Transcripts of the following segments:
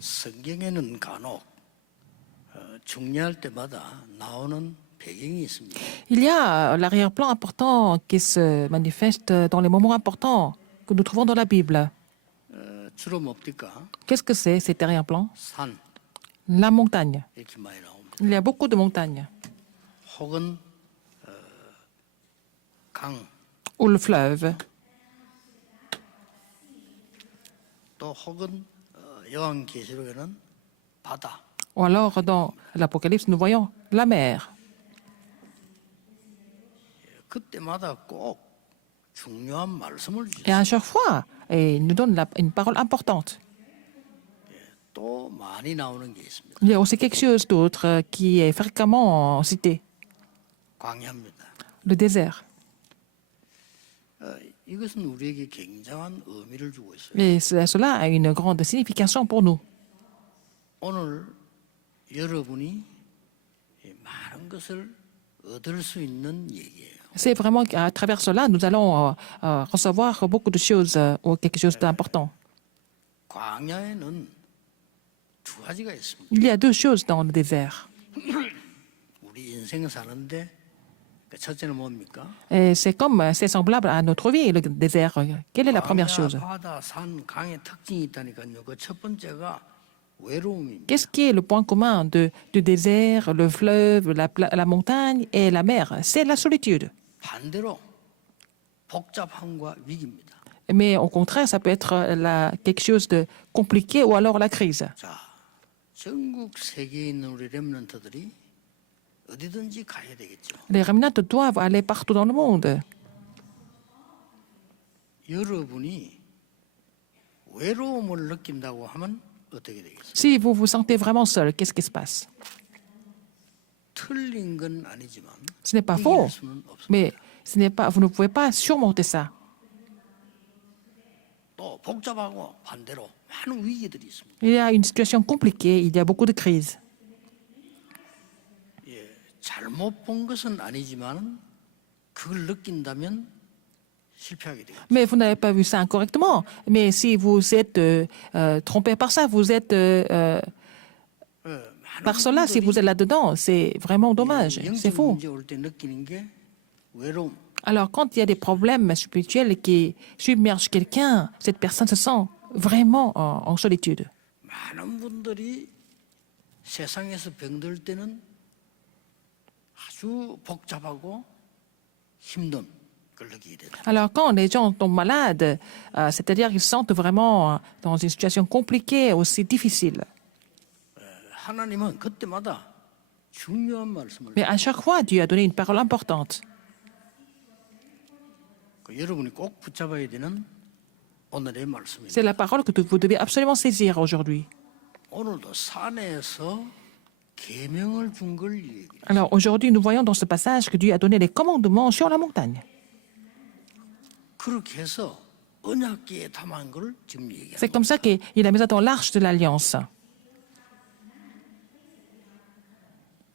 성경에는 간혹 중요할 때마다 나오는 배경이 있습니다. Il y a l'arrière-plan important qui se manifeste dans les moments importants que nous trouvons dans la Bible. 주로 뭡니까? Qu'est-ce que c'est cet arrière-plan? 산 La montagne. 이렇게 많이 나옵니다. Il y a beaucoup de montagnes. 혹은 강, Ou le fleuve. 또 혹은 요한계시록에는 바다. Ou alors, dans l'Apocalypse, nous voyons la mer. 그때마다 꼭 중요한 말씀을 Et 주셨어요. à chaque fois, il nous donne une parole importante. 또 많이 나오는 게 있습니다. Il y a aussi quelque chose d'autre qui est fréquemment cité, 광야입니다. le désert. 이것은 우리에게 굉장한 의미를 주고 있어요. Et cela a une grande signification pour nous. 오늘 여러분이 많은 것을 얻을 수 있는 얘기예요. C'est vraiment qu'à travers cela, nous allons recevoir beaucoup de choses ou quelque chose d'important. 광야에는 두 가지가 있습니다. Il y a deux choses dans le désert. 우리 인생 사는데 첫째는 뭡니까? Et c'est semblable à notre vie, le désert. Quelle est la première chose? 바다, 산, 강의 특징이 있다니까요. 그 첫 번째가 외로움입니다. Qu'est-ce qui est le point commun du désert, le fleuve, la montagne et la mer? C'est la solitude. 반대로 복잡함과 위기입니다. Mais au contraire, ça peut être quelque chose de compliqué ou alors la crise. 자, 전국 세계에 있는 우리 렘넌트들이 어디든지 가야 되겠죠. Les remnants doivent aller partout dans le monde. 여러분이 외로움을 느낀다고 하면 어떻게 되겠어요? Si vous vous sentez vraiment seul, qu'est-ce qui se passe? 틀린 건 아니지만 Ce n'est pas 이길 faux, 수는 없습니다. mais vous ne pouvez pas surmonter ça. 또 복잡하고 반대로 많은 위기들이 있습니다. Il y a une situation compliquée, il y a beaucoup de crises. 예, 잘못 본 것은 아니지만 그걸 느낀다면 실패하게 돼요. Mais vous n'avez pas vu ça incorrectement. Mais si vous êtes trompé par ça, vous êtes par cela, si vous êtes là-dedans, c'est vraiment dommage, c'est 영적 faux. 문제 올 때 느끼는 게 외로움. Alors, quand il y a des problèmes spirituels qui submergent quelqu'un, cette personne se sent vraiment en solitude. 많은 분들이 세상에서 병들 때는 아주 복잡하고 힘든 걸 느끼게 돼요. Alors, quand les gens tombent malades, c'est-à-dire qu'ils se sentent vraiment dans une situation compliquée, aussi difficile. 하나님은 그때마다 중요한 말씀을 Mais à chaque fois, Dieu a donné une parole importante. 여러분이 꼭 붙잡아야 되는 오늘의 말씀입니다. C'est la parole que vous devez absolument saisir aujourd'hui. 오늘도 산에서 계명을 준 걸 얘기해요. Alors aujourd'hui, nous voyons dans ce passage que Dieu a donné les commandements sur la montagne. 그렇게 해서 언약궤에 담은 걸 지금 얘기해요. C'est comme ça qu'il a mis ça dans l'arche de l'Alliance.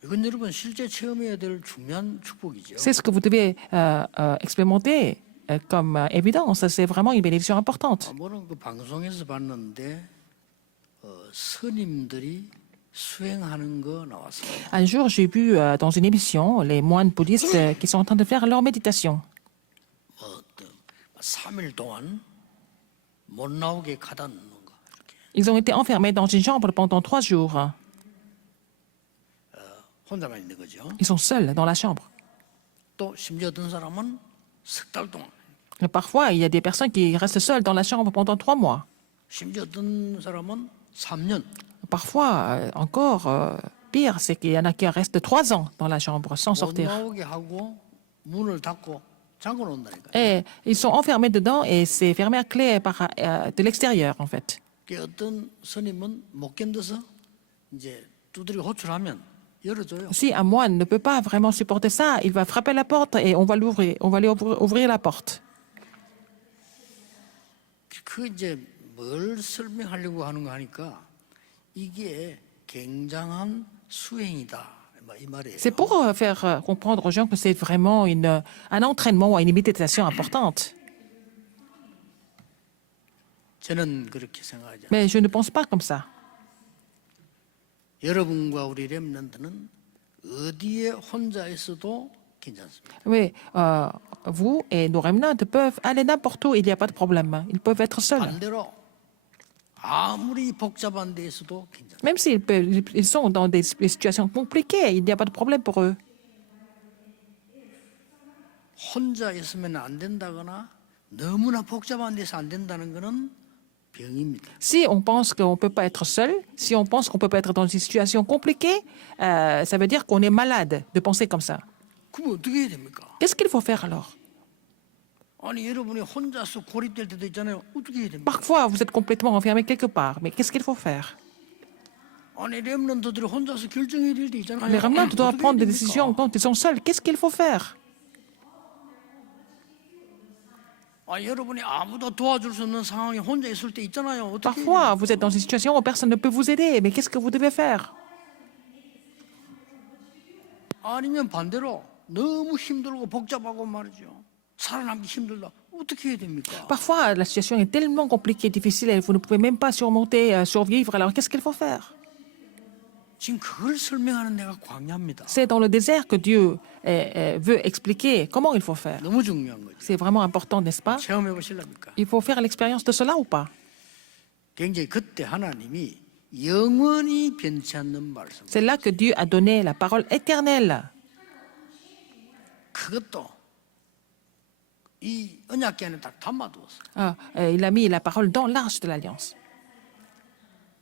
이건 여러분 실제 체험해야 될 중요한 축복이죠. C'est ce que vous devez expérimenter comme évidence. C'est vraiment une bénédiction importante. 뭐는 그 방송에서 봤는데 스님들이 수행하는 거 나왔어요. Un jour, j'ai vu dans une émission les moines bouddhistes qui sont en train de faire leur méditation. 3일 동안 못 나오게 가다 놓는 거. 이렇게. Ils ont été enfermés dans une chambre pendant 3 jours. 혼자만 있는 거죠. Ils sont seuls dans la chambre. 또 심지어 어떤 사람은 석 달 동안, Et parfois, il y a des personnes qui restent seules dans la chambre pendant 3 mois. 심지어 어떤 사람은 3년. Parfois, encore pire, c'est qu'il y en a qui restent 3 ans dans la chambre sans 못 sortir. 나오게 하고 문을 닫고 잠궈 놓는다니까. Et ils sont enfermés dedans et c'est fermé à clé de l'extérieur, en fait. 어떤 스님은 못 견뎌서 이제 두드려 호출하면 열어줘요. Si un moine ne peut pas vraiment supporter ça, il va frapper la porte et on va l'ouvrir, on va lui ouvrir la porte. 그 이제 뭘 설명하려고 하는 거 하니까 이게 굉장한 수행이다. 이 말이에요. C'est pour faire comprendre aux gens que c'est vraiment un entraînement ou une méditation importante. 저는 그렇게 생각하지 않아요. Mais je ne pense pas comme ça. 여러분과 우리 렘넌트는 어디에 혼자 있어도 괜찮습니다. Oui, vous et nos remnants peuvent aller n'importe où, il n'y a pas de problème. Ils peuvent être seuls. 반대로 아무리 복잡한 데 있어도 괜찮습니다. Même ils sont dans des situations compliquées, il n'y a pas de problème pour eux. 혼자 있으면 안 된다거나 너무나 복잡한 데서 안 된다는 것은 병입니다. Si on pense qu'on ne peut pas être seul, si on pense qu'on ne peut pas être dans une situation compliquée, ça veut dire qu'on est malade de penser comme ça. 그럼 어떻게 해야 됩니까? Qu'est-ce qu'il faut faire alors? 아니 여러분이 혼자서 고립될 때도 있잖아요. 어떻게 해야 됩니까? Parfois, vous êtes complètement enfermé quelque part, mais qu'est-ce qu'il faut faire? 아니 렘넌트들이 혼자서 결정해야 될 때 있잖아요. Les remnants doivent 어떻게 prendre des 해야 décisions 됩니까? quand ils sont seuls. Qu'est-ce qu'il faut faire? 아, 여러분이 아무도 도와줄 수 없는 상황에 혼자 있을 때 있잖아요. 어떻게 해야 Parfois, 됩니까? vous êtes dans une situation où personne ne peut vous aider, mais qu'est-ce que vous devez faire? 아니면 반대로 너무 힘들고 복잡하고 말이죠. 살아남기 힘들다. 어떻게 해야 됩니까? Parfois, la situation est tellement compliquée, difficile, et vous ne pouvez même pas surmonter, survivre. Alors, qu'est-ce qu'il faut faire? 지금 그걸 설명하는 데가 광야입니다. C'est dans le désert que Dieu veut expliquer comment il faut faire. 너무 중요한 거죠. C'est vraiment important, n'est-ce pas? 체험해 보실랍니까? Il faut faire l'expérience de cela ou pas? 굉장히 그때 하나님이 영원히 변치 않는 말씀. C'est là que Dieu a donné la parole éternelle. 그것도 이 언약궤 안에 딱 담아두었어요. Il a mis la parole dans l'arche de l'Alliance.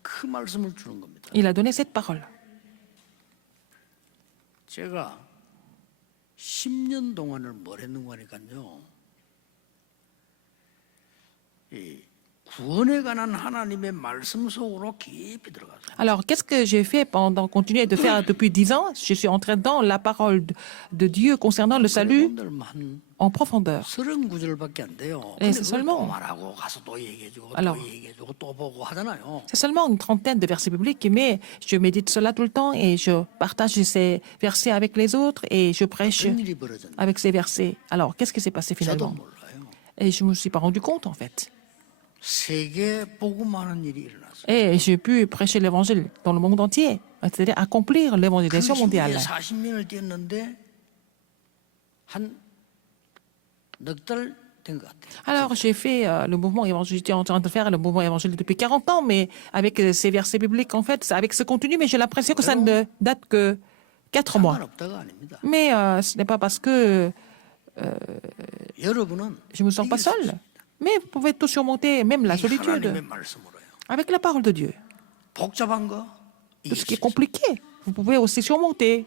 그 말씀을 주는 겁니다. Il a donné cette parole. 제가 10년 동안을 뭘 했는가 하니까요. 이 구원에 관한 하나님의 말씀 속으로 깊이 들어갔어요. Alors, qu'est-ce que j'ai fait pendant, continuer de faire depuis 10 ans? Je suis entré dans la parole de Dieu concernant le salut 여러분들만 en profondeur. 30구절밖에 안 돼요. 네, 근데 그걸 seulement. 또 말하고 가서 또 얘기해주고 Alors. 또 얘기해주고 또 보고 하잖아요. C'est seulement une trentaine de versets bibliques, mais je médite cela tout le temps et je partage ces versets avec les autres et je prêche 그런 일이 벌어졌네. avec ces versets. Alors, qu'est-ce qui s'est passé 저도 finalement? 몰라요. Et je ne me suis pas rendu compte, en fait. 세계 복음하는 일이 일어났어요. Et j'ai pu prêcher l'évangile dans le monde entier, c'est-à-dire accomplir 그 l'évangélisation 시기에 mondiale. 40년을 뛰었는데 한 넉 달 된 것 같아요. Alors, j'ai fait le mouvement évangélique, j'étais en train de faire le mouvement évangélique depuis 40 ans, mais avec ces versets bibliques, en fait, avec ce contenu, mais j'ai l'impression que ça ne date que 4 mois. 상관없다가 아닙니다. Mais ce n'est pas parce que 여러분은 je ne me sens pas 이길 수 seule. 있습니다. Mais vous pouvez tout surmonter, même la 이 solitude, 하나님의 말씀으로요. avec la parole de Dieu. 복잡한 거 Tout 이길 ce 수 qui est 있습니다. compliqué, vous pouvez aussi surmonter.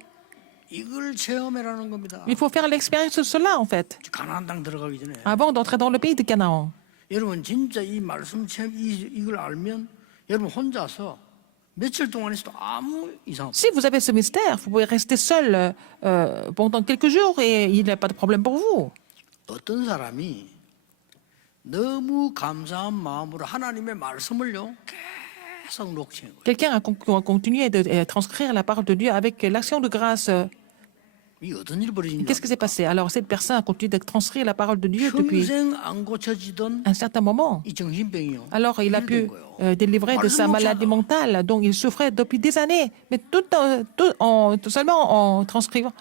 이걸 체험해라는 겁니다. Il faut faire l'expérience de cela, en fait, 가나안 땅 들어가기 전에 avant d'entrer dans le pays de Canaan. 여러분 진짜 이 말씀 체험 이걸 알면 여러분 혼자서 며칠 동안 있어도 아무 이상 없어요. Si vous avez ce mystère, vous pouvez rester seul pendant quelques jours et il n'y a pas de problème pour vous. 어떤 사람이 너무 감사한 마음으로 하나님의 말씀을요 계속 녹취한 거예요. Quelqu'un a continué de transcrire la parole de Dieu avec l'action de grâce. 이 어떤 일이 벌어진지 Qu'est-ce qui s'est passé? Alors, cette personne a continué de transcrire la parole de Dieu depuis 평생 안 고쳐지던 un certain moment. 이 정신병이요. Alors, il a pu 해결된 거예요. délivrer de sa maladie mentale, dont il souffrait depuis des années, mais seulement en transcrivant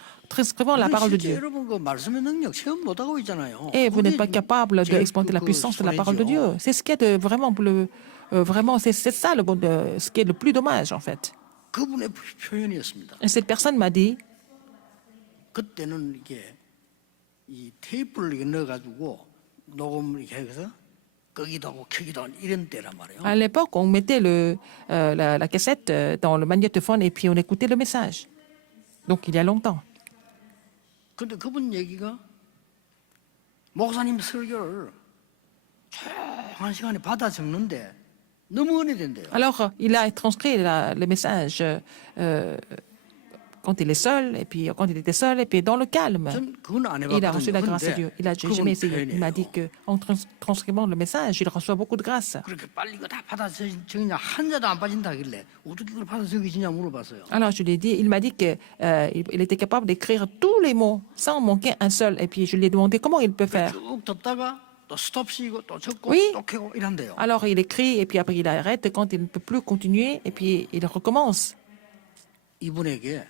la parole de 실제 Dieu. 여러분 그 말씀의 능력 체험 못 하고 있잖아요. Et vous n'êtes pas 그게 capable 제일 d'expérimenter la 그 puissance de la parole de 손해죠. Dieu. C'est ce qui est vraiment, c'est ça ce qui est le plus dommage, en fait. 그분의 표현이었습니다. Et cette personne m'a dit, 그때는 이게 이 테이프를 이렇게 넣어가지고 녹음을 이렇게 해서 끄기도 하고 켜기도 하는 이런 때란 말이에요. à l'époque, on mettait la cassette dans le magnétophone et puis on écoutait le message. Donc, il y a longtemps. 근데 그분 얘기가 목사님 설교를 조용한 시간에 받아 적는데 너무 은혜된대요. Alors, il a transcrit le message quand il est seul, et puis quand il était seul, et puis dans le calme. 전 그건 안 Il a reçu 해봤거든요. la grâce de 근데 Dieu. Il a jamais 그분 essayé. Il m'a dit 표현이에요. qu'en transcrivant le message, il reçoit beaucoup de grâce. 그렇게 빨리 이거 다 받아 적이냐 한 자도 안 빠진다 하길래 어떻게 그걸 받아 적이시냐 물어봤어요. Alors, je lui ai dit, il m'a dit qu'il il était capable d'écrire tous les mots sans manquer un seul. Et puis, je lui ai demandé comment il peut faire. 쭉 듣다가 또 스톱 시고 또 적고 Oui. 또 켜고 이란대요. Alors, il écrit, et puis après, il arrête quand il ne peut plus continuer, et puis il recommence. 이분에게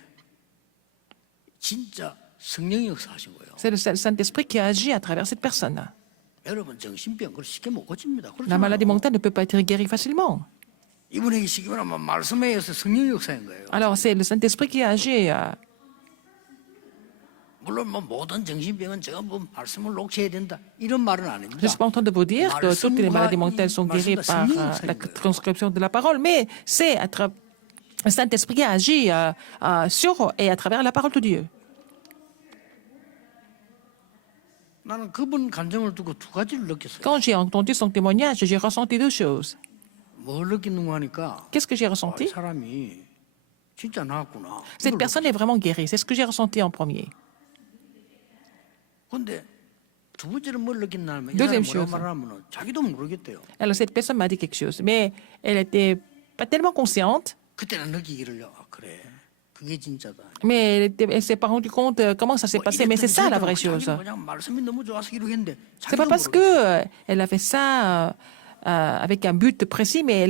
진짜 성령 역사하신 거예요. C'est le Saint-Esprit qui a agi à travers cette personne. 여러분 정신병 그걸 쉽게 못 고칩니다. La maladie 그렇잖아요. mentale ne peut pas être guérie facilement. 이분에게 쉽게 말하면 말씀에 의해서 성령 역사인 거예요. Alors c'est le Saint-Esprit qui a agi. 물론 뭐 모든 정신병은 제가 뭐 말씀을 녹여야 된다 이런 말은 아닙니다. Je ne suis pas en train de vous dire que toutes les maladies mentales sont guéries par la transcription de la parole, mais c'est le Saint-Esprit qui a agi sur et à travers la parole de Dieu. 나는 그분 감정을 두고 두 가지를 느꼈어요. Quand j'ai entendu son témoignage, j'ai ressenti deux choses. 뭘 느끼는 거 하니까 Qu'est-ce que j'ai 이 ressenti? 사람이 진짜 나았구나. Cette personne est vraiment guérie. C'est ce que j'ai ressenti en premier. 근데 두 번째는 뭘 느꼈냐면 이 Deuxième 사람이 뭐라고 chose. 말하면 자기도 모르겠대요. Alors cette personne m'a dit quelque chose, mais elle n'était pas tellement consciente, 그때는 느끼기를요. 아, 그래. 그게 진짜다. mais elle ne s'est pas rendue compte comment ça s'est passé. Mais c'est ça la vraie chose. 그냥 말씀이 너무 좋아서 기록했는데 C'est pas parce que elle a fait ça avec un but précis, mais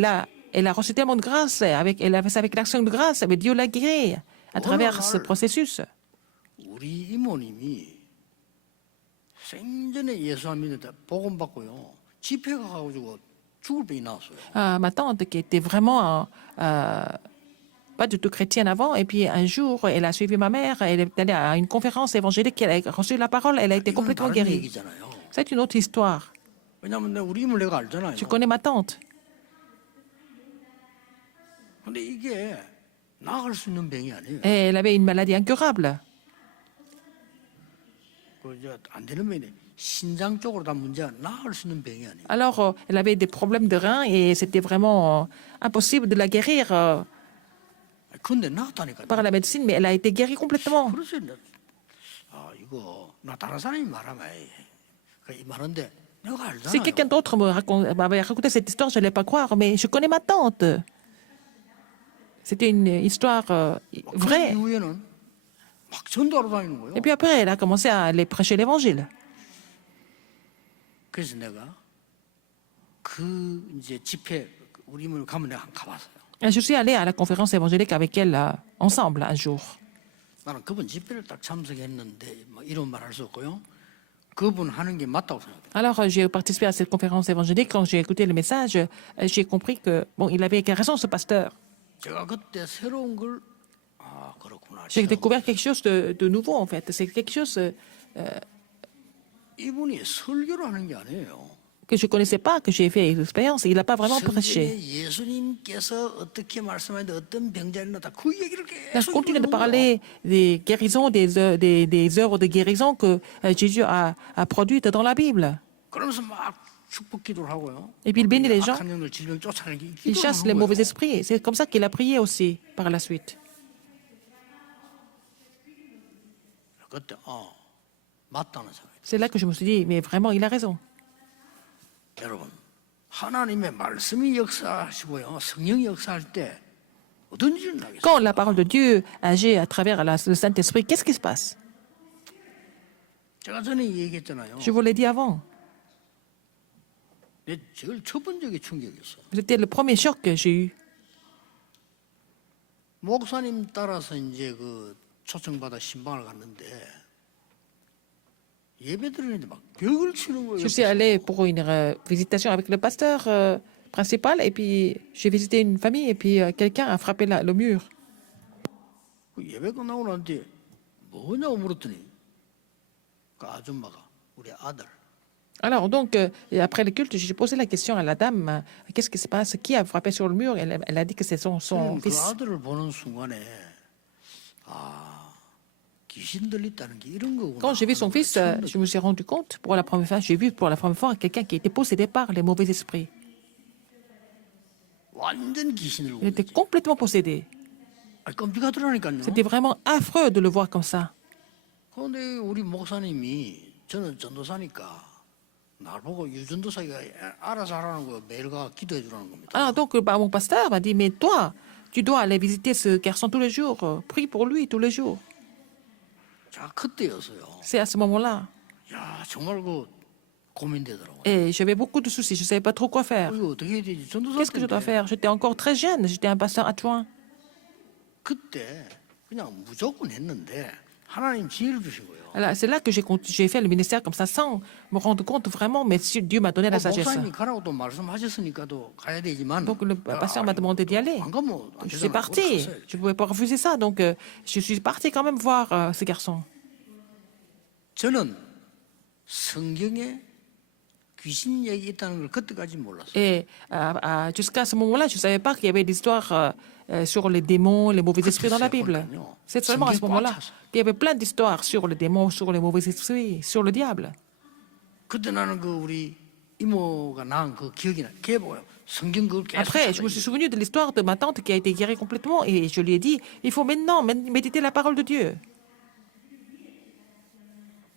elle a reçu tellement de grâce. Elle a fait ça avec l'action de grâce. Mais Dieu l'a guérie à travers ce processus. 우리 이모님이 생전에 예수 안 믿는다 복음 받고요. 집회 가가지고 죽을 병이 나왔어요. Ma tante qui était vraiment pas du tout chrétienne avant, et puis un jour, elle a suivi ma mère, elle est allée à une conférence évangélique, elle a reçu la parole, elle a été 이건 complètement 다른 guérie. 얘기잖아요. C'est une autre histoire. 왜냐하면 우리 이모를 내가 알잖아요. Je connais ma tante. 근데 이게 나갈 수 있는 병이 아니에요. Et elle avait une maladie incurable. 그안 되는 병이 신장 쪽으로 다 문제가 나갈 수 있는 병이 아니에요. Alors, elle avait des problèmes de reins et c'était vraiment impossible de la guérir 근데 나았다니까요. par la médecine, mais elle a été guérie complètement. 그래서 아 이거 나 다른 사람이 말하면 이 말인데 내가 Si 알잖아요. quelqu'un d'autre m'avait raconté cette histoire, je n'allais pas croire, mais je connais ma tante. C'était une histoire 그 vraie. 이후에는 막 전도하러 다니는 거예요. Et puis après, elle a commencé à aller prêcher l'évangile. 그래서 내가 그 이제 집회 우리 이모님 가면 내가 가봤어요. Et je suis allée à la conférence évangélique avec elle ensemble un jour. 나는 그분 집회를 딱 참석했는데 뭐 이런 말 할 수 없고요. 그분 하는 게 맞다고 생각해요. Alors, j'ai participé à cette conférence évangélique. Quand j'ai écouté le message, j'ai compris que, bon, il avait raison, ce pasteur. 제가 그때 새로운 걸 그렇구나. J'ai découvert quelque chose de nouveau, en fait. C'est quelque chose 이분이 설교를 하는 게 아니에요. que je ne connaissais pas, que j'ai fait l'expérience. Il n'a pas vraiment prêché. 성경에 예수님께서 어떻게 말씀하는데 어떤 병자를 넣었다 그 얘기를 Il 계속 continue de 읽는 거예요. parler des guérisons, des œuvres de guérison que Jésus a produites dans la Bible. 그러면서 막 축복 기도를 하고요. Et puis il bénit les gens. 악한 영들 질병 쫓아내기 Il 기도를 chasse les 하는 mauvais 거예요. esprits. C'est comme ça qu'il a prié aussi par la suite. 그때 맞다는 생각이. C'est là que je me suis dit, mais vraiment, il a raison. 여러분 하나님의 말씀이 역사하시고요 성령이 역사할 때 어떤 일이 나겠어요? Quand la parole de Dieu agit à travers le Saint-Esprit, qu'est-ce qui se passe? 제가 전에 얘기했잖아요. Je vous l'ai dit avant. 내 제일 첫 번째 충격이었어요. C'était le premier choc que j'ai eu. 목사님 따라서 이제 그 초청받아 신방을 갔는데 예배 드리는데 막 벽을 치는 거예요. Je suis allée pour une visitation avec le pasteur principal et puis j'ai visité une famille et puis quelqu'un a frappé le mur. 그 예배 끝나고 난 뒤에 뭐냐고 물었더니 그 아줌마가 우리 아들. Alors donc, après le culte, j'ai posé la question à la dame, qu'est-ce qui se passe? Qui a frappé sur le mur? Elle a dit que c'est son 그 fils. 아들을 보는 순간에 귀신 들렸다는 게 이런 거구나. Quand j'ai vu son fils, je me suis rendu compte, pour la première fois, j'ai vu pour la première fois quelqu'un qui était possédé par les mauvais esprits. 완전 귀신을 Il était complètement possédé. 끔찍하더라니까요. C'était vraiment affreux de le voir comme ça. 그런데 우리 목사님이 저는 전도사니까 날 보고 유전도사가 알아서 하라는 거 매일 가 기도해 주라는 겁니다. Alors donc, mon pasteur m'a dit, mais toi, tu dois aller visiter ce garçon tous les jours, prie pour lui tous les jours. 자 그때였어요. C'est à ce moment-là. 야 정말 그 고민되더라고요. Et j'avais beaucoup de soucis, je ne savais pas trop quoi faire. 이거 어떻게 해야 되지? 전도사 Qu'est-ce que je dois faire? J'étais encore très jeune, j'étais un pasteur adjoint. 그때 그냥 무조건 했는데 하나님 지혜를 주신 거예요. Alors, c'est là que j'ai fait le ministère comme ça, sans me rendre compte vraiment, mais Dieu m'a donné la sagesse. 목사님이 가라고 또 말씀하셨으니까도 가야 되지만 Donc le pasteur m'a demandé d'y aller. 안 가면 안 Je suis 되잖아요. partie. 갔어요. Je ne pouvais pas refuser ça, donc je suis partie quand même voir ce garçon. 저는 성경에 귀신 얘기 있다는 걸 그때까지 몰랐어요. Et jusqu'à ce moment-là, je ne savais pas qu'il y avait des histoires sur les démons, les mauvais esprits dans la Bible. C'est seulement à ce moment-là qu'il y avait plein d'histoires sur les démons, sur les mauvais esprits, sur le diable. 그때 나는 그 우리 이모가 낳은 그 기억이 나. 걔 뭐요? 성경 그걸 계속 Après, je me suis souvenu de l'histoire de ma tante qui a été guérie complètement et je lui ai dit, il faut maintenant méditer la parole de Dieu.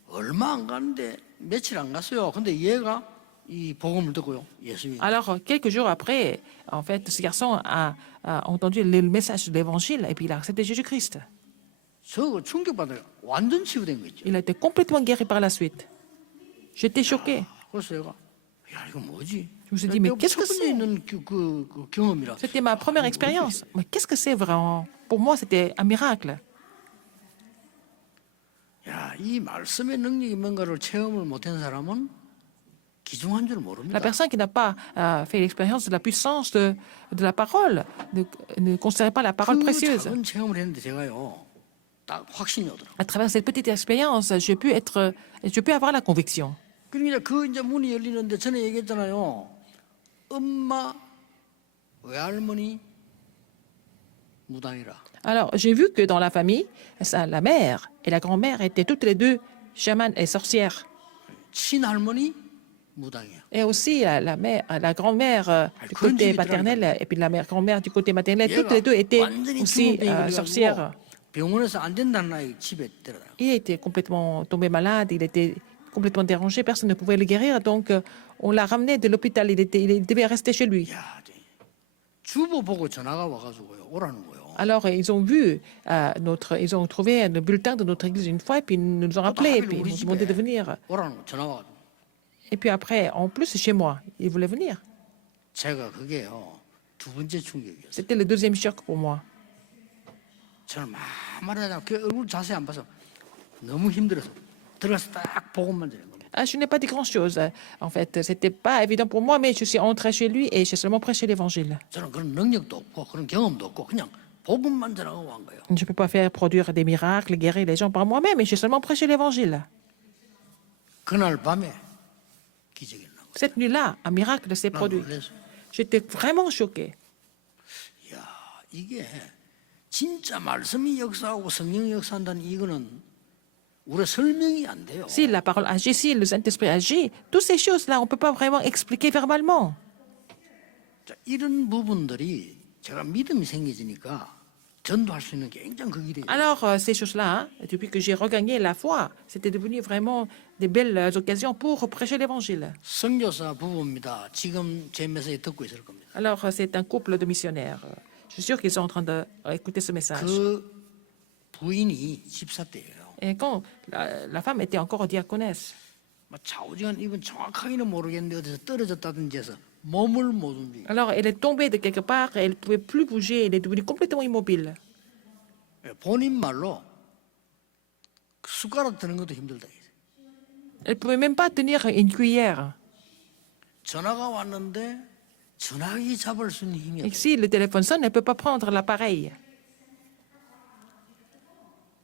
얼마 안 갔는데 며칠 안 갔어요. 근데 얘가 이 복음을 듣고요. 예수님. Alors, quelques jours après, en fait, ce garçon a entendu le message de l'évangile et puis il a accepté Jésus-Christ. 저 충격받아요. 완전 치유된 거 있죠. Il a été complètement guéri par la suite. J'étais choquée. 그래서 얘가 야 이거 뭐지? Je me suis dit, mais qu'est-ce que 첫 번째 c'est? 있는 그 경험이라. C'était ma première expérience. Mais qu'est-ce que c'est vraiment? Pour moi, c'était un miracle. 야, 이 말씀의 능력이 뭔가를 체험을 못한 사람은 기중한 줄 La 모릅니다. personne qui n'a pas fait l'expérience de la puissance de la parole ne considère pas la parole 그 précieuse. 작은 체험을 했는데 제가요, 딱 확신이 오더라고요. À travers cette petite expérience, j'ai pu avoir la conviction. 그러니까 그 이제 문이 열리는데 전에 얘기했잖아요. 엄마, 외할머니, 무당이라. Alors, j'ai vu que dans la famille, la mère et la grand-mère étaient toutes les deux chamanes et sorcières. 친할머니, 무당이야. Et aussi la grand-mère du côté paternel et puis la grand-mère du côté maternel, toutes les deux étaient aussi sorcières. 병원에서 안 된다는 아이 집에 데려다. Il était complètement tombé malade, il était complètement dérangé, personne ne pouvait le guérir, donc on l'a ramené de l'hôpital, il devait rester chez lui. 야, 주보 보고 전화가 와가지고요, 오라는 거예요. Alors ils ont vu ils ont trouvé le bulletin de notre église une fois, et puis ils nous ont appelés, et puis ils m'ont demandé de venir. 오라는 거 전화가 와가지고. Et puis après, en plus, chez moi, ils voulaient venir. 제가 그게요, 두 번째 충격이었어요. C'était le deuxième choc pour moi. 저는 막 말하자면 그 얼굴 자세히 안 봐서 너무 힘들어서 들어가서 딱 복음만 전한 겁니다. Je n'ai pas dit grand-chose. En fait, c'était pas évident pour moi, mais je suis entrée chez lui et j'ai seulement prêché l'évangile. 저는 그런 능력도 없고 그런 경험도 없고 그냥 복음만 전하고 간 거예요. Je ne peux pas faire produire des miracles, guérir les gens par moi-même, mais j'ai seulement prêché l'évangile. 그날 밤에 기적이 일어난 거예요. Cette nuit-là, un miracle s'est 난 produit. 놀랐어요. J'étais vraiment choquée. 이야, 이게 진짜 말씀이 역사하고 성령이 역사한다는 이거는 우리 설명이 안 돼요. Si la parole agit, si le Saint-Esprit agit, toutes ces choses-là, on ne peut pas vraiment expliquer verbalement. 자, 이런 부분들이 제가 믿음이 생기지니까 전도할 수 있는 굉장히 그 길이에요. Alors, ces choses-là, depuis que j'ai regagné la foi, c'était devenu vraiment des belles occasions pour prêcher l'évangile. 선교사 부부입니다. 지금 제 메시지 듣고 있을 겁니다. Alors, c'est un couple de missionnaires. Je suis sûre qu'ils sont en train d'écouter ce message. 그 부인이 집사 때예요. Et quand la femme était encore diaconesse, 막 좌우지간 이건 정확하게는 모르겠는데 어디서 떨어졌다든지 해서 몸을 못 움직여. alors elle est tombée de quelque part et elle ne pouvait plus bouger, elle est devenue complètement immobile. 본인 말로 숟가락 드는 것도 힘들다. Elle ne pouvait même pas tenir une cuillère. 전화가 왔는데 전화기 잡을 수 있는 힘이 Et 없어요. si le téléphone sonne, elle ne peut pas prendre l'appareil.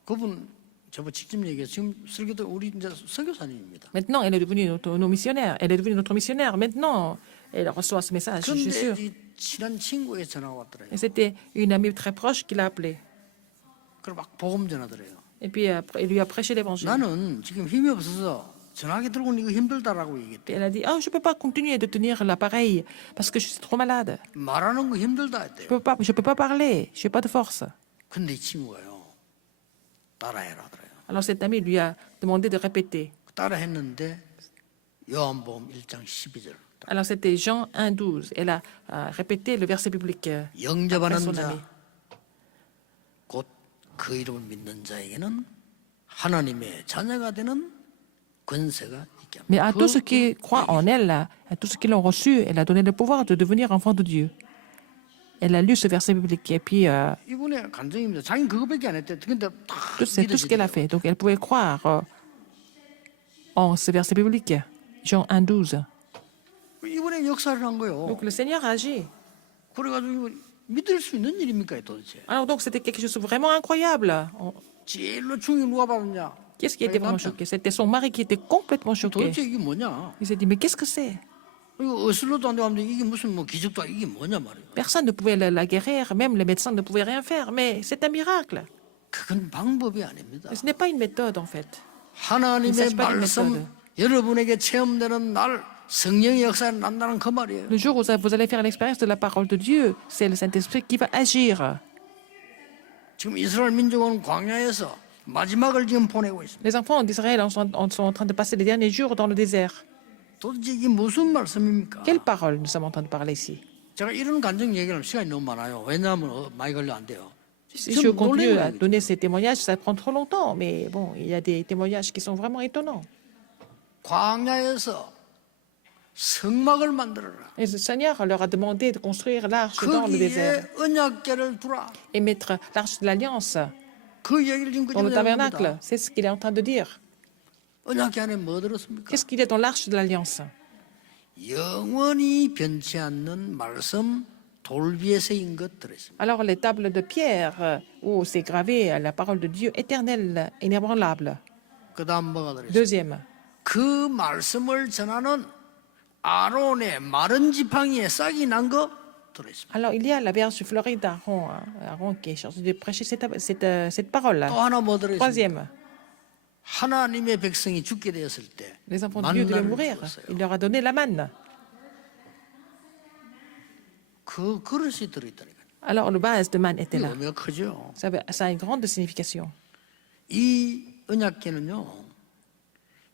그분 저번 직접 얘기해서 지금 설교도 우리 이제 선교사님입니다. Maintenant, elle est devenue nos missionnaires. Elle est devenue notre missionnaire. Maintenant, elle reçoit ce message, je suis 그런데 sûre. 이 친한 친구의 전화가 왔더래요. Et c'était une amie très proche qui l'a appelée. 그리고 막 복음 전하더래요. Et puis, elle lui a prêché l'évangile. 나는 지금 힘이 없어서 전화기 들고는 이거 힘들다라고 Et 얘기했대. elle a dit, oh, je ne peux pas continuer de tenir l'appareil parce que je suis trop malade. 말하는 거 힘들다 했대요. Je peux pas parler. Je n'ai pas de force. 근데 이 친구가요. 따라해라 하더래요. Alors cet ami lui a demandé de répéter. 따라했는데 요한복음 1장 12절. Alors c'était Jean 1,12. Elle a répété le verset biblique. Après 영접하는 son 자, ami. 곧 그 이름을 믿는 자에게는 하나님의 자녀가 되는 권세가 있게 Mais à 합니다. tous ceux qui croient en elle, à tous ceux qui l'ont reçu, elle a donné le pouvoir de devenir enfant de Dieu. Elle a lu ce verset biblique et puis 이분의 간증입니다. 자기는 그거밖에 안 했대. 근데 다 c'est tout ce qu'elle a 믿으시더라고요. fait. Donc elle pouvait croire en ce verset biblique, Jean 1,12. 이분의 역사를 한 거예요. Donc le Seigneur agit. 그래가지고 이거 믿을 수 있는 일입니까 도대체? Alors donc c'était quelque chose de vraiment incroyable. 제일로 충격 누가 받았냐? Qu'est-ce qui était vraiment choqué? C'était son mari qui était complètement choqué. 도대체 이게 뭐냐? Il s'est dit, mais qu'est-ce que c'est? 이거 어슬로도 안 되고 하는데 이게 무슨 뭐 기적도 아니고 이게 뭐냐 말이에요. Personne ne pouvait la guérir, même les médecins ne pouvaient rien faire. Mais c'est un miracle. 그건 방법이 아닙니다. Ce n'est pas une méthode en fait. 하나님의 사실 빠진 말씀 메소드. 여러분에게 체험되는 날 성령의 역사가 난다는 그 말이에요. Le jour où vous allez faire l'expérience de la parole de Dieu, c'est le Saint-Esprit qui va agir. 지금 이스라엘 민족은 광야에서 마지막을 지금 보내고 있습니다. Les enfants d'Israël sont en train de passer les derniers jours dans le désert. 도대체 이게 무슨 말씀입니까? Quelle parole nous sommes en train de parler ici? 제가 이런 간증 얘기를 시간이 너무 많아요. 왜냐하면 많이 걸려 안 돼요. Si je continue à donner ces témoignages, ça prend trop longtemps. Mais bon, il y a des témoignages qui sont vraiment étonnants. 광야에서 성막을 만들어라. Et le Seigneur leur a demandé de construire l'arche dans le désert 거기에 언약궤를 두라. et mettre l'arche de l'Alliance 그 얘기를 지금 dans le 그냥 tabernacle. 합니다. C'est ce qu'il est en train de dire. 언약궤 안에 뭐 들었습니까? Qu'est-ce qu'il y a dans l'arche de l'Alliance? 영원히 변치 않는 말씀 돌 위에 새긴 것 들었습니다. Alors, les tables de pierre où c'est gravé la parole de Dieu éternelle, inébranlable. 그다음 뭐가 들었어요? Deuxième, 그 말씀을 전하는 아론의 마른 지팡이에 싹이 난 거 들었습니다. alors il y a la Vierge fleurie d'Aaron, hein, Aaron qui est chargé de prêcher cette parole-là. 또 하나 뭐 들었습니까? Troisième, 하나님의 백성이 죽게 되었을 때 les enfants de Dieu devaient 만나를 mourir. 주었어요. Il leur a donné la manne. 그 그릇이 들어있다니까요. Alors, le base de manne était 이 là. 의미가 크죠. Ça a une grande signification. 이 언약궤는요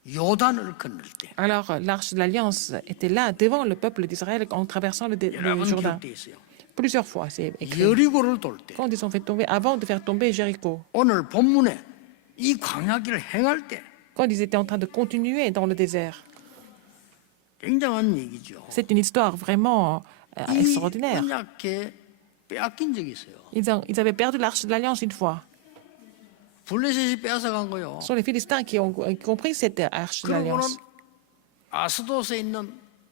요단을 건널 때 Alors, l'arche de l'Alliance était là devant le peuple d'Israël en traversant le 여러 번 Jourdain. 기록돼 있어요. Plusieurs fois, c'est écrit. 여리고를 돌 때 Quand ils ont fait tomber, avant de faire tomber Jéricho, 오늘 본문에 이 광야길을 행할 때 quand ils étaient en train de continuer dans le désert. 굉장한 얘기죠. C'est une histoire vraiment 이 extraordinaire. 언약궤 빼앗긴 적이 있어요. Ils avaient perdu l'arche de l'Alliance une fois. 블레셋이 빼앗아간 거요. Ce sont les Philistins qui ont compris cette arche de 그러고는 l'Alliance. 아스돗에 있는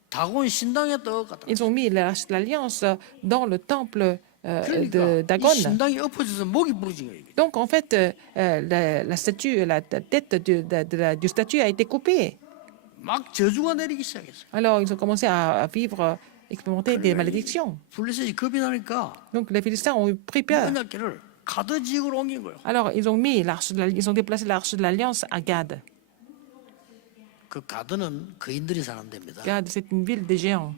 다곤 신당에 떠갔다. Ils ont mis l'arche de l'Alliance dans le temple 그러니까 de 이 Dagon. 신당이 엎어져서 목이 부러진 거예요. Donc, en fait, la statue, la tête du statue a été coupée. 막 저주가 내리기 시작했어요. Alors, ils ont commencé à vivre, expérimenter des malédictions. 블레셋이 겁이 나니까 Donc, les Philistins ont eu pris 이 peur. 언약궤를 가드 지역으로 옮긴 거예요. Alors, ils ont déplacé l'arche de l'Alliance à Gad. 그 가드는 거인들이 사는 데입니다. Gad, c'est une ville des géants.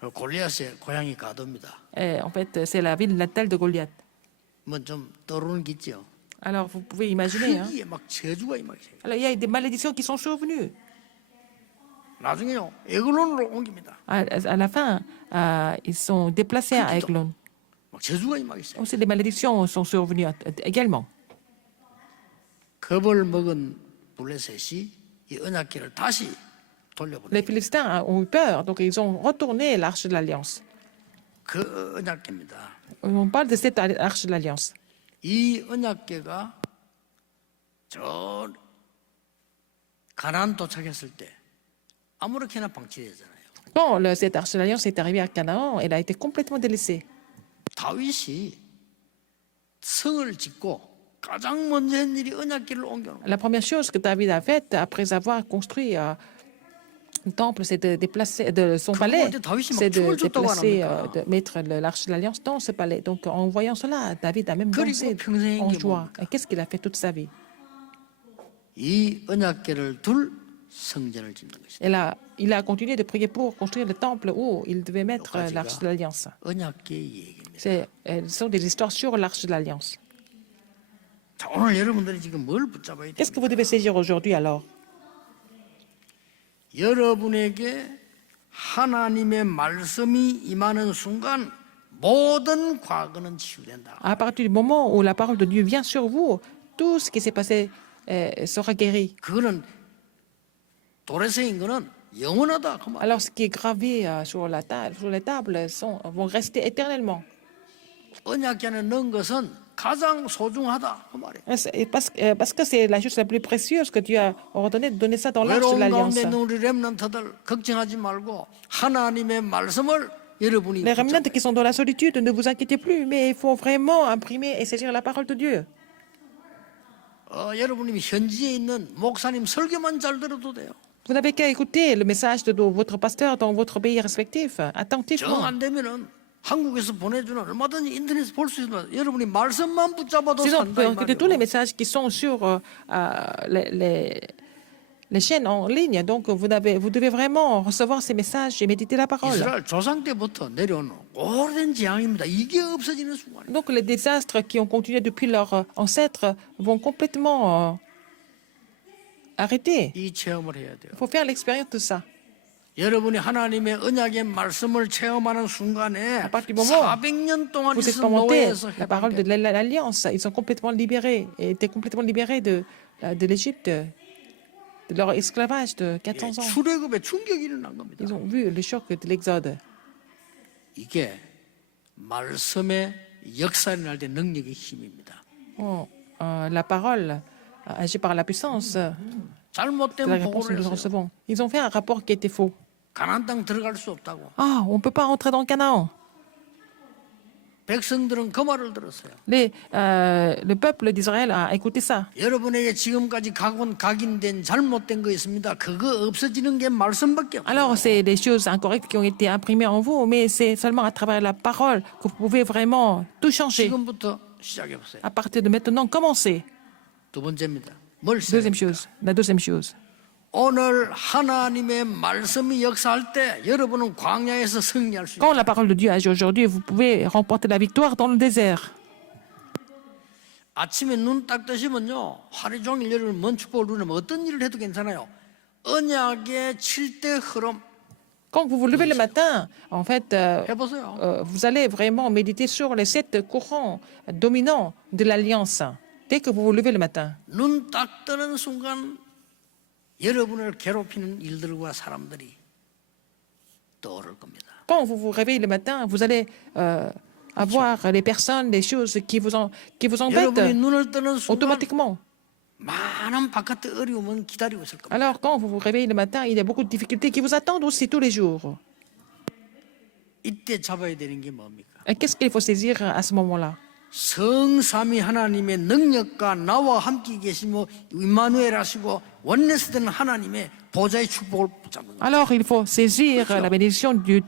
골리앗의 고향이 가드입니다. Et, en fait, c'est la ville natale de Goliath. 뭐 좀 떠오르는 게 있죠. Alors, vous pouvez imaginer. Hein. 거기에 막 저주가 임하기 시작해요. Alors, il y a des malédictions qui sont survenues. 나중에요 에글론으로 옮깁니다. À la fin, ils sont déplacés à Eglon. 막 저주가 임하기 시작해요. Aussi, des malédictions sont survenues également. 겁을 먹은 블레셋이 이 언약궤를 다시 Les 돌려보내. Philistins ont eu peur, donc ils ont retourné l'arche de l'Alliance. 그 언약궤입니다. On parle de cette arche de l'Alliance. 이 언약궤가 저 가나안 도착했을 때 아무렇게나 방치되잖아요. Quand cette arche de l'Alliance est arrivée à Canaan, elle a été complètement délaissée. 다윗이 성을 짓고 가장 먼저 한 일이 언약궤를 옮겨놓은 거예요. La première chose que David a faite après avoir construit le temple, c'est de déplacer de son palais, c'est de déplacer, de mettre l'arche de l'Alliance dans ce palais. Donc, en voyant cela, David a même dansé en joie. Et qu'est-ce qu'il a fait toute sa vie? 이 언약궤를 둘 성전을 짓는 것이다. Et il a continué de prier pour construire le temple où il devait mettre l'arche de l'Alliance. 언약궤 얘기입니다. Ce sont des histoires sur l'arche de l'Alliance. 자, 오늘 여러분들이 지금 뭘 붙잡아야 돼요? Qu'est-ce que vous devez saisir aujourd'hui alors? 여러분에게 하나님의 말씀이 임하는 순간 모든 과거는 치유된다. À partir du moment où la parole de Dieu vient sur vous, tout ce qui s'est passé sera guéri. 그거는 돌에 새인 거는 영원하다 그 말. Alors, ce qui est gravé sur les tables vont rester éternellement. 언약궤 안에 넣은 것은 가장 소중하다 그 말이에요. Et parce que c'est la chose la plus précieuse que Dieu a ordonné de donner ça dans l'arche de 외로운 l'Alliance. 가운데 있는 우리 렘넌트들 걱정하지 말고 하나님의 말씀을 여러분이 Les remnants 붙잡아야 qui sont dans la solitude, ne vous inquiétez plus, mais il faut vraiment imprimer et saisir la parole de Dieu. 여러분이 현지에 있는 목사님 설교만 잘 들어도 돼요. Vous n'avez qu'à écouter le message de votre pasteur dans votre pays respectif, 정 attentivement. 안 되면은 한국에서 보내주는 얼마든지 인터넷에 볼 수 있지만 여러분이 말씀만 붙잡아도 Sinon, 산다 이 écoutez tous les 말이에요. messages qui sont sur les chaînes en ligne. Donc, vous devez vraiment recevoir ces messages et méditer la parole. 이스라엘 조상 때부터 내려오는 오랜 재앙입니다. 이게 없어지는 순간이에요. Donc, les désastres qui ont continué depuis leurs ancêtres vont complètement arrêter. 이 체험을 해야 돼요. Il faut faire l'expérience de ça. 여러분이 하나님의 언약의 말씀을 체험하는 순간에 À partir du moment 400년 동안 Vous 있은 expérimentez 노예에서 la parole de 해방된 l'Alliance. Ils sont complètement libérés et étaient complètement libérés de l'Égypte, de leur esclavage de 400 ans. 출애굽의 충격이 일어난 겁니다. Ils ont vu le choc de l'Exode. 이게 말씀의 역사에 날 때 능력의 힘입니다. Oh, la parole agit par la puissance. C'est la 잘못된 réponse que 보고를 nous 했어요. recevons. Ils ont fait un rapport qui était faux. 가나안 땅 들어갈 수 없다고. Ah, on ne peut pas rentrer dans Canaan. 백성들은 그 말을 들었어요. Le peuple d'Israël a écouté ça. 여러분에게 지금까지 각인된 잘못된 거 있습니다. 그거 없어지는 게 말씀밖에 없어요. Alors, c'est des choses incorrectes qui ont été imprimées en vous, mais c'est seulement à travers la parole que vous pouvez vraiment tout changer. 지금부터 시작해 보세요. À partir de maintenant, commencez. 두 번째입니다. 뭘 Deuxième 써요? chose, la deuxième chose. 오늘 하나님의 말씀이 역사할 때 여러분은 광야에서 승리할 수 있어요. Quand la parole de Dieu agit aujourd'hui, vous pouvez remporter la victoire dans le désert. 아침에 눈 딱 뜨시면요 하루 종일 여러분 먼 축복을 누리면 어떤 일을 해도 괜찮아요. 언약의 7대 흐름 Quand vous vous levez le matin, en fait, 해보세요. vous allez vraiment méditer sur les 7 courants dominants de l'Alliance. Dès que vous vous levez le matin, 눈 딱 뜨는 순간 여러분을 괴롭히는 일들과 사람들이 떠오를 겁니다. quand vous vous réveillez le matin, vous allez avoir les personnes, les choses qui vous 여러분이 embêtent 눈을 뜨는 순간 automatiquement. 많은 바깥의 어려움은 기다리고 있을 겁니다. Alors, quand vous vous réveillez le matin, il y a beaucoup de difficultés qui vous attendent aussi tous les jours. 이때 잡아야 되는 게 뭡니까? Et qu'est-ce qu'il faut saisir à ce moment-là? 성삼위 하나님의 능력과 나와 함께 계시며 임마누엘 하시고 원내스 되는 하나님의 보좌의 축복을 붙잡는 거예요. Alors, il faut saisir la bénédiction du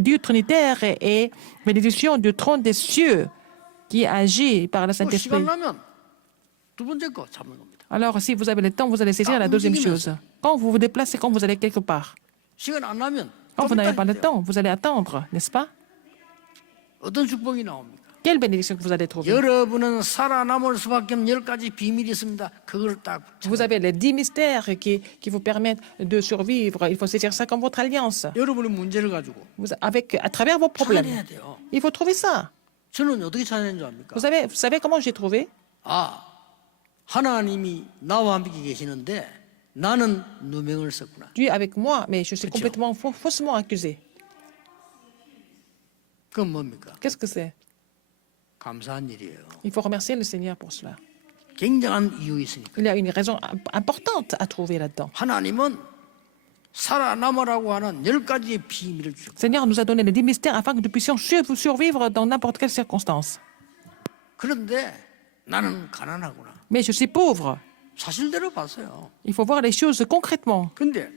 Dieu trinitaire et bénédiction du trône des cieux qui agit par le 또 시간 Saint-Esprit. 나면 두 번째 거 잡는 겁니다. Alors, si vous avez le temps, vous allez saisir la deuxième chose. Quand vous vous déplacez, quand vous allez quelque part. 시간 안 나면 Quand vous 좀 n'avez 이따 pas le 해야 돼요. temps, vous allez attendre, n'est-ce pas? 어떤 축복이 나옵니까? Quelle bénédiction que vous allez trouver? 여러분은 살아남을 수밖에 없는 10가지 비밀이 있습니다. 그걸 딱 Vous avez les 10 mystères qui vous permettent de survivre. Il faut saisir ça comme votre alliance. 여러분의 문제를 가지고 À travers vos problèmes. 찾아내야 돼요. Il faut trouver ça. 저는 어떻게 찾아낸 줄 압니까? Vous savez comment j'ai trouvé? 아, 하나님이 나와 함께 계시는데 나는 누명을 썼구나. Dieu est avec moi, mais je suis 그렇죠. complètement faussement accusé. 그건 뭡니까? Qu'est-ce que c'est? 감사한 일이에요. Il faut remercier le Seigneur pour cela. 굉장한 이유 있으니까. Il y a une raison importante à trouver là-dedans. 하나님은 살아남으라고 하는 10가지의 비밀을 주셨고 Le Seigneur nous a donné les 10 mystères afin que nous puissions survivre dans n'importe quelle circonstance. 그런데 나는 가난하구나. Mais je suis pauvre. 사실대로 봤어요. Il faut voir les choses concrètement. 근데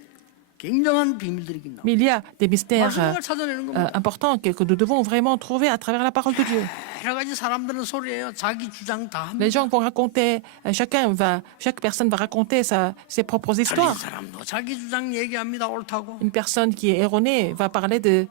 굉장한 비밀들이긴 나와. Mais il y a des mystères 말씀을 찾아내는 겁니다. importants que nous devons vraiment trouver à travers la parole de Dieu. 여러 가지 사람들은 소리예요. 자기 주장 다 합니다. Les gens vont raconter, chaque personne va raconter ses propres 틀린 histoires. 사람도 자기 주장 얘기합니다. 옳다고. Une personne qui est erronée va parler de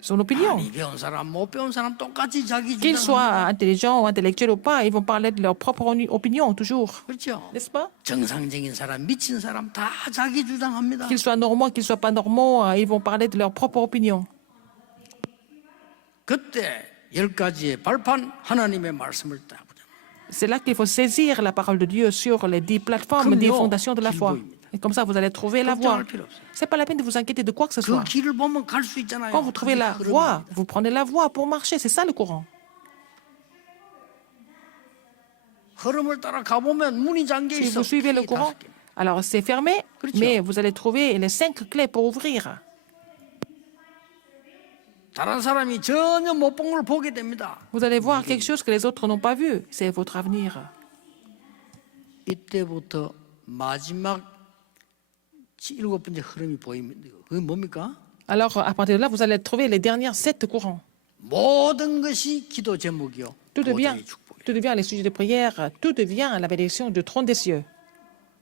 son opinion. 많이 배운 사람, 못 배운 사람 똑같이 자기 Qu'ils 주장. soient intelligents ou intellectuels ou pas, ils vont parler de leur propre opinion toujours. 그렇죠. N'est-ce pas? 정상적인 사람, 미친 사람 다 자기 주장합니다. Qu'ils soient normaux, qu'ils soient pas normaux, ils vont parler de leur propre opinion. 그때 10가지의 발판 하나님의 말씀을 딱 보자. C'est là qu'il faut saisir la parole de Dieu sur les 10 plateformes, 그럼요, 10 fondations de la foi. 길보입니다. Et comme ça, vous allez trouver la voie. 걱정할 필요 없어요. Ce n'est pas la peine de vous inquiéter de quoi que ce 그 soit. 길을 보면 갈 수 있잖아요. Quand vous trouvez 그게 la 흐름입니다. voie, vous prenez la voie pour marcher. C'est ça le courant. 흐름을 따라 가보면 문이 잠겨 Si 있어. vous suivez le 키 courant, 5개. alors c'est fermé, 그렇죠. mais vous allez trouver les 5 clés pour ouvrir. 다른 사람이 전혀 못 본 걸 보게 됩니다. Vous allez voir quelque chose que les autres n'ont pas vu. C'est votre avenir. 이때부터 마지막 7번째 흐름이 보입니다. 그게 뭡니까? Alors, à partir de là, vous allez trouver les dernières 7 courants. 모든 것이 기도 제목이요. Tout devient, 보좌의 축복이요. tout devient les sujets de prière, tout devient la bénédiction du trône des cieux.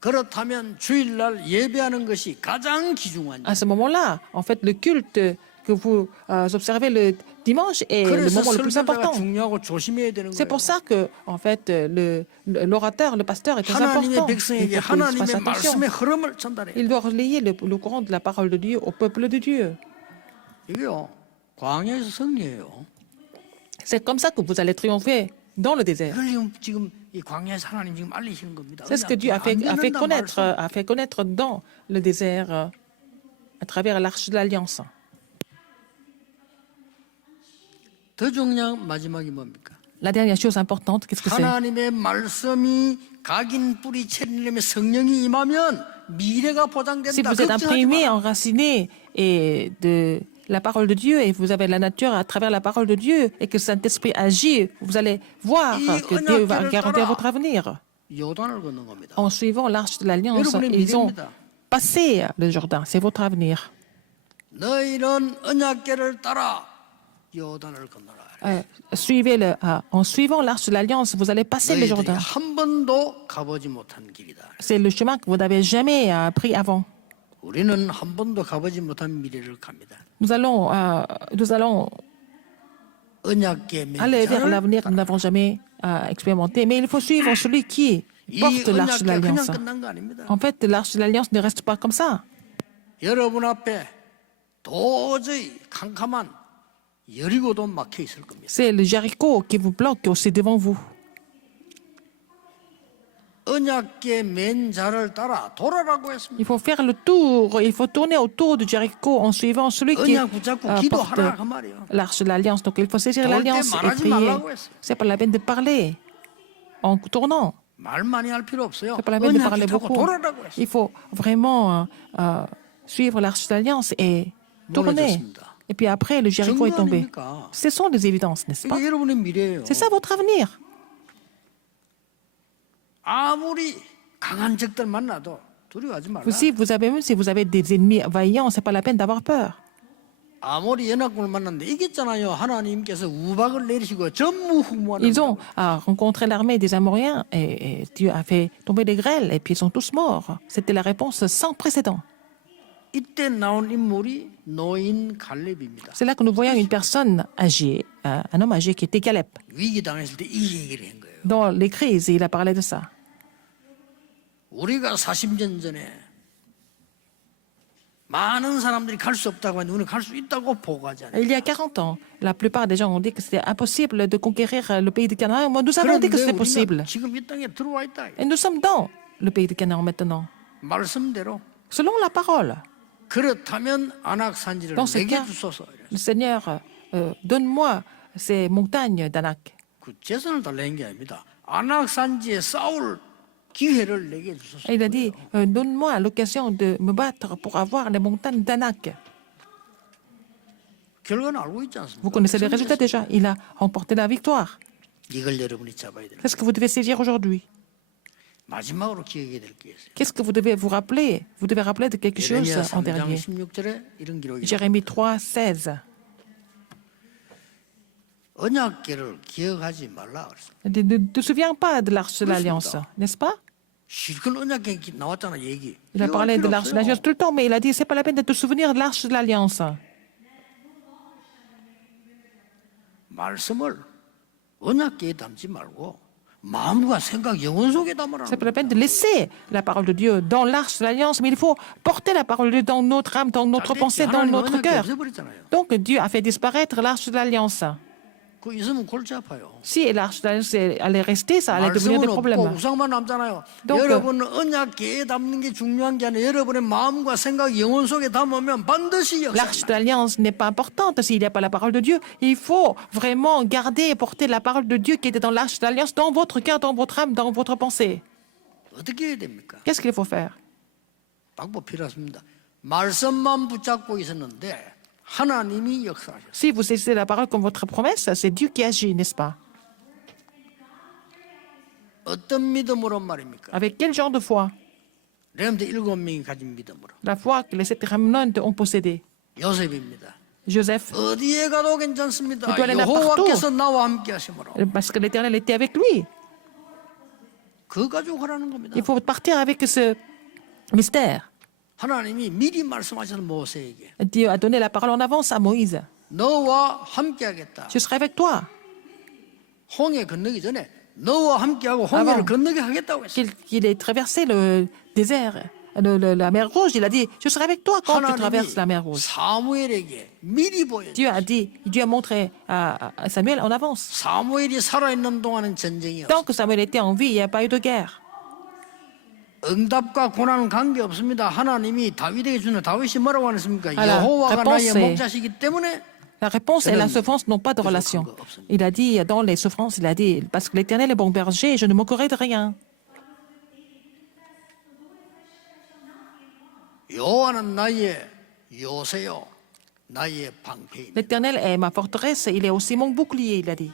그렇다면 주일날 예배하는 것이 가장 귀중한 일. À ce moment-là, en fait, le culte que vous observez le dimanche est le 그래서 moment le plus 설교자가 important. 중요하고 조심해야 되는 C'est 거예요. pour ça que, en fait, l'orateur, le pasteur est très 하나님의 important. 백성에게 Il faut qu'il fasse 하나님의 attention. 말씀의 흐름을 전달해요. Il doit relayer le courant de la parole de Dieu au peuple de Dieu. 이게요. 광야에서 승리해요. C'est comme ça que vous allez triompher dans le désert. 이걸 지금 이 광야에서 하나님 지금 알리시는 겁니다. C'est ce que Dieu a fait connaître dans le désert à travers l'arche de l'Alliance. 더 중요한 마지막이 뭡니까? La dernière chose importante, qu'est-ce que c'est? 하나님의 말씀이 각인 뿌리 채리려면 성령이 임하면 미래가 Si 보장된다. vous êtes 걱정하지 imprimé, 마라. enraciné et de la parole de Dieu et vous avez la nature à travers la parole de Dieu et que le Saint-Esprit agit, vous allez voir que Dieu va garantir votre avenir. 요단을 걷는 겁니다. En suivant l'arche de l'Alliance, 여러분의 ils ont 미래입니다. passé le Jourdain. C'est votre avenir. 너희는 언약궤를 따라 요단을 건너라. En suivant l'arche de l'Alliance, vous allez passer le 너희들이 Jourdain. 한 번도 가보지 못한 길이다. C'est le chemin que vous n'avez jamais pris avant. 우리는 한 번도 가보지 못한 미래를 갑니다. Nous allons 언약궤 aller vers 맹자를 l'avenir que nous n'avons jamais expérimenté. Mais il faut suivre celui qui 이 porte l'arche de 언약궤가 그냥 l'Alliance. 끝난 거 아닙니다. En fait, l'arche de l'Alliance ne reste pas comme ça. 여러분 앞에 도저히 캄캄한 여리고도 막혀 있을 겁니다. C'est le Jéricho qui vous bloque aussi devant vous. 언약궤 맨 자를 따라 돌아라고 했습니다. Il faut faire le tour, il faut tourner autour de Jéricho en suivant celui qui 언약 붙잡고 porte 기도하라 그 말이에요. l'arche de l'Alliance. Donc il faut saisir 돌 때 l'Alliance et 말하지 prier. 말라고 했어요. C'est pas la peine de parler en tournant. 말 많이 할 필요 없어요. C'est pas la peine de 언약 parler 붙잡고 beaucoup. 돌아라고 했어요. Il faut vraiment suivre l'arche de l'Alliance et tourner. 무너졌습니다. Et puis après, le Jéricho est 증거 tombé. 아닙니까? Ce sont des évidences, n'est-ce pas? 이게 여러분의 미래예요. C'est ça votre avenir. 아무리 강한 적들 만나도 두려워하지 말라. Même si vous avez des ennemis vaillants, c'est pas la peine d'avoir peur. 아무리 연합군을 만났는데 이겼잖아요. 하나님께서 우박을 내리시고 전무후무하는 Ils ont rencontré l'armée des Amoréens et Dieu a fait tomber des grêles et puis ils sont tous morts. C'était la réponse sans précédent. 이때 나온 인물이 노인 갈렙입니다. C'est là que nous voyons une personne âgée, un homme âgé qui était Caleb. 위기 당했을 때 이 얘기를 한 거예요. Dans les crises, il a parlé de ça. 우리가 40년 전에 많은 사람들이 갈 수 없다고 했는데 우리는 갈 수 있다고 보고하잖아요. Il y a 40 ans, la plupart des gens ont dit que c'était impossible de conquérir le pays de Canaan. Moi, nous avons dit que 그런데 c'était 우리가 possible. 지금 이 땅에 들어와 있다. Et nous sommes dans le pays de Canaan maintenant, 말씀대로 selon la parole. 그렇다면 안악산지를 Dans ce 내게 cas, 주소서. le Seigneur, donne-moi ces montagnes d'Anak. 그 재산을 달라는 게 아닙니다. 안악산지에 싸울 기회를 내게 주소서. Et il a dit, donne-moi l'occasion de me battre pour avoir les montagnes d'Anak. 결과는 알고 있지 않습니까? Vous connaissez les résultats déjà. Il a remporté la victoire. 이걸 여러분이 잡아야 돼요. Qu'est-ce que vous devez saisir aujourd'hui? 마지막으로 기억해야 될 게 있어요. Qu'est-ce que vous devez vous rappeler? Vous devez rappeler de quelque chose 예레미야 en 3장 dernier. 16절에 이런 기록이 있어요. Jérémie 3, 16. 언약궤를 기억하지 말라 그랬어요. Ne te souviens pas de l'arche de l'Alliance, n'est-ce pas? 실컷 언약궤 나왔잖아 얘기. Il a parlé de l'arche de l'Alliance tout le temps, mais il a dit, c'est pas la peine de te souvenir de l'arche de l'Alliance. 말씀을 언약궤에 담지 말고 마음과 생각, 영혼 속에 담으라. C'est pas la peine de laisser la parole de Dieu dans l'arche de l'Alliance, mais il faut porter la parole de Dieu dans notre âme, dans notre pensée, dans notre cœur. 없애버렸잖아요. Donc Dieu a fait disparaître l'arche de l'Alliance. 그거 있으면 골치 아파요. Si l'arche d'alliance allait rester, ça allait devenir des 말씀은 없고 problèmes. 우상만 남잖아요. Donc, 여러분 언약 계에 담는 게 중요한 게 아니라 여러분의 마음과 생각, 영혼 속에 담으면 반드시 L'arche 역사합니다. d'alliance n'est pas importante s'il n'y a pas la parole de Dieu. Il faut vraiment garder et porter la parole de Dieu qui était dans l'arche d'alliance dans votre cœur, dans votre âme, dans votre pensée. 어떻게 해야 됩니까? Qu'est-ce qu'il faut faire? 방법 필요하십니다. 말씀만 붙잡고 있었는데 하나님이 역사하셨어요. Si vous saisissez la parole comme votre promesse, c'est Dieu qui agit, n'est-ce pas? 어떤 믿음으로 말입니까? Avec quel genre de foi? 렘드 7명이 가진 믿음으로. La foi que les sept remnants ont possédée. 요셉입니다. Joseph, 어디에 가도 괜찮습니다. Il doit aller 여호와께서 나와 함께 하심으로. parce que l'Éternel était avec lui. 그 가지고 하라는 겁니다. Il faut partir avec ce mystère. 하나님이 미리 말씀하셔서 모세에게 Dieu a donné la parole en avance à Moïse. 너와 함께 하겠다. Je serai avec toi. 홍해 건너기 전에 너와 함께하고 홍해를 avant. 건너게 하겠다고 했어요. Qu'il ait traversé le désert, la mer Rouge. Il a dit, je serai avec toi quand tu 하나님이 traverses la mer Rouge. 사무엘에게 미리 보여줘. Dieu a montré à Samuel en avance. 사무엘이 살아있는 동안은 전쟁이었어. Tant que Samuel était en vie, il n'y a pas eu de guerre. 응답과 고난은 관계 없습니다. 하나님이 다윗에게 주는 다윗이 뭐라고 했습니까? Alors, 여호와가 나의 réponse est- 목자시기 때문에 La réponse et la souffrance n'ont pas de relation. Il a dit, dans les souffrances, il a dit, parce que l'Éternel est bon berger, je ne manquerai de rien. 여호와는 나의 요새요, 나의 방패입니다. L'Éternel est ma forteresse, il est aussi mon bouclier, il a dit.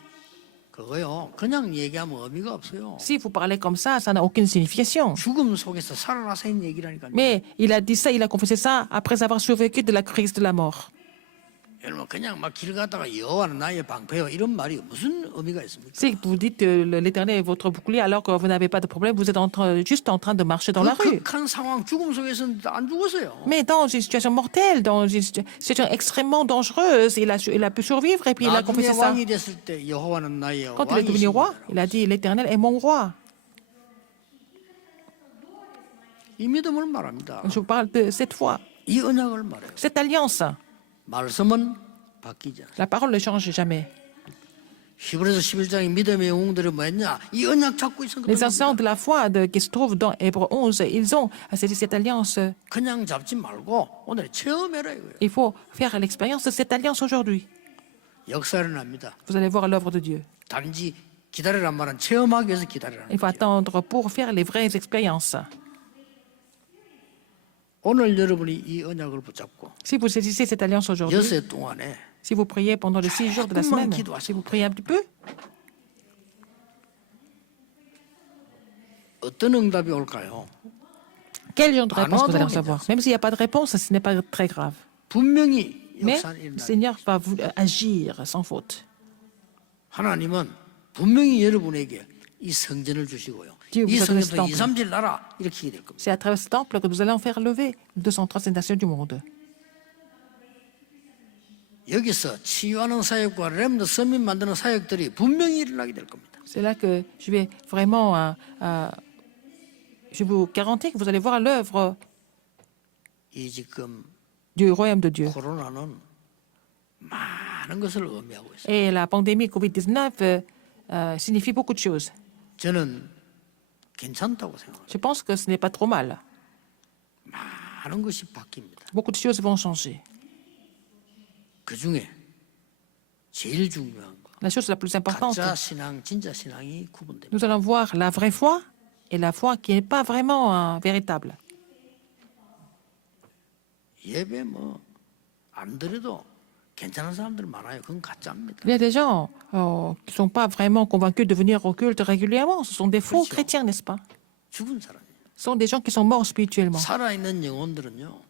그거요, 그냥 얘기하면 의미가 없어요. Si vous parlez comme ça n'a aucune signification. 죽음 속에서 살아나서 한 얘기라니까요. Mais il a dit ça, il a confessé ça après avoir survécu de la crise de la mort. 여러분 그냥 막 길 가다가 여호와는 나의 방패요 이런 말이 무슨 의미가 있습니까? Si vous dites que l'Éternel est votre bouclier alors que vous n'avez pas de problème, vous êtes juste en train de marcher dans la 그 rue. 극한 상황 죽음 속에서는 안 죽었어요. Mais dans une situation mortelle, dans une situation extrêmement dangereuse, il a pu survivre et puis il a 나중에 confessé ça. 왕이 됐을 때 여호와는 나의 Quand il est devenu roi, il a dit, l'Éternel est mon roi. 이 믿음을 말합니다. Je vous parle de cette foi, 이 언약을 말해요. cette alliance. 말씀은 바뀌지 않아요. La parole ne change jamais. 히브리서 11장의 믿음의 영웅들이 뭐였냐? 이 언약 잡고 있었던 Les 겁니다. anciens de la foi qui se trouvent dans Hébreux 11, ils ont saisi cette alliance. 그냥 잡지 말고 오늘 체험해라 이거예요. Il faut faire l'expérience de cette alliance aujourd'hui. 역사를 납니다. Vous allez voir l'œuvre de Dieu. 단지 기다리란 말은 체험하기 위해서 기다리라는 Il faut 거죠. attendre pour faire les vraies expériences. 오늘 여러분이 이 언약을 붙잡고 Si vous saisissez cette alliance aujourd'hui, 여세 동안에 si vous priez pendant les 6 jours de la semaine, si vous priez un petit peu, 어떤 응답이 올까요? quel genre de réponse vous allez recevoir? Même s'il n'y a pas de réponse, ce n'est pas très grave. 분명히 Mais 역사는 le 일어나요. Seigneur va vous agir sans faute. 하나님은 분명히 여러분에게 이 성전을 주시고요. Dieu 이 vous a donné ce 성전도 temple. 2, 3질 나라 이렇게 될 겁니다. C'est à travers ce temple que nous allons faire lever 230 nations du monde. 여기서 치유하는 사역과 렘드 서밋 만드는 사역들이 분명히 일어나게 될 겁니다. C'est là que je vais vraiment, je vous garantis que vous allez voir l'œuvre 이 지금 du royaume de Dieu. 코로나는 많은 것을 의미하고 있어요. Et la pandémie Covid-19 signifie beaucoup de choses. 저는 괜찮다고 생각합니다. Je pense que ce n'est pas trop mal. 많은 것이 바뀝니다. Beaucoup de choses vont changer. 그 중에 제일 중요한 거 La chose la plus importante, 가짜 신앙, 진짜 신앙이 구분됩니다. nous allons voir la vraie foi et la foi qui n'est pas vraiment véritable. 예배 뭐 안 드려도 괜찮은 사람들 많아요. 그건 가짜입니다. Il y a des gens qui ne sont pas vraiment convaincus de venir au culte régulièrement. Ce sont des faux 그렇죠. chrétiens, n'est-ce pas? 죽은 사람이에요. Ce sont des gens qui sont morts spirituellement. 살아있는 영혼들은요.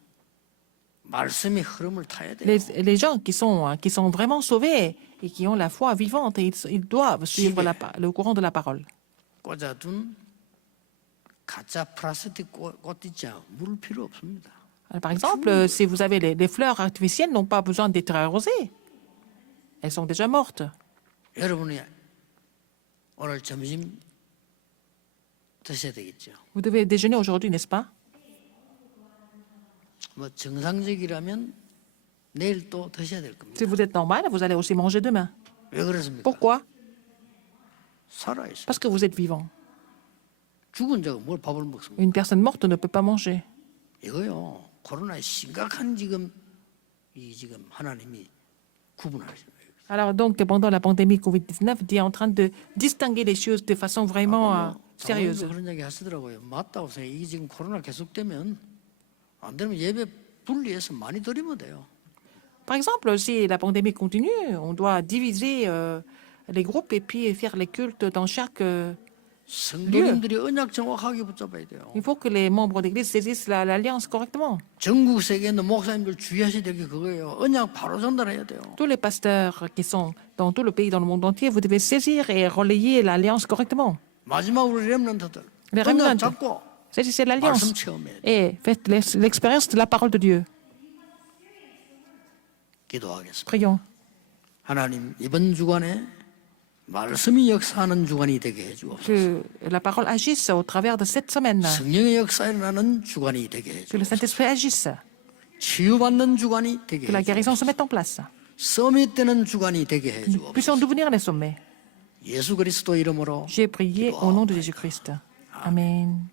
말씀의 흐름을 타야 돼요. Les gens qui sont vraiment sauvés et qui ont la foi vivante, ils doivent suivre le courant de la parole. 꽂아둔 가짜 플라스틱 꽃띠자 물 필요 없습니다. Alors, par exemple, si vous avez les fleurs artificielles, n'ont pas besoin d'être arrosées. Elles sont déjà mortes. 여러분이 오늘 점심 드셔야 되겠죠. Vous devez déjeuner aujourd'hui, n'est-ce pas? 뭐 정상적이라면 내일 또 드셔야 될 겁니다. Si vous êtes normal, vous allez aussi manger demain. 왜 그렇습니까? Pourquoi? 살아있어요. Parce que vous êtes vivant. 죽은 자가 뭘 밥을 먹습니까? Une personne morte ne peut pas manger. 이거요. 코로나의 심각한 지금 하나님이 구분하시는 거예요. Alors donc, pendant la pandémie Covid-19, Dieu est en train de distinguer les choses de façon vraiment 장로님도 sérieuse. 그런 얘기 하시더라고요. 맞다고 생각해요. 이게 지금 코로나 계속되면 안 되면 예배 분리해서 많이 드리면 돼요. Par exemple, si la pandémie continue, on doit diviser les groupes et puis faire les cultes dans chaque... 성도님들이 언약 정확하게 붙잡아야 돼요. Il faut que les membres d'église saisissent l'alliance correctement. 전국 세계에 있는 목사님들 주의하셔야 될 게 그거예요. 언약 바로 전달해야 돼요. Tous les pasteurs qui sont dans tout le pays, dans le monde entier, vous devez saisir et relayer l'alliance correctement. 마지막으로 렘넌트들 Les 언약 remnants, 잡고 saisissez 말씀 l'alliance 체험해야 돼요. et faites l'expérience de la parole de Dieu. 기도하겠습니다. Prions. 하나님 이번 주간에 말씀이 역사하는 주간이 되게 해주옵소서. Que la parole agisse au travers de cette semaine. 성령의 역사 일어나는 주간이 되게 Que le 해주옵소서. Saint-Esprit agisse. 치유받는 주간이 되게 Que la 해주옵소서. guérison se mette en place. 서밋되는 주간이 되게 Nous puissions 해주옵소서. devenir les sommets. 예수 그리스도 이름으로 J'ai prié au nom de Jésus-Christ. Amen.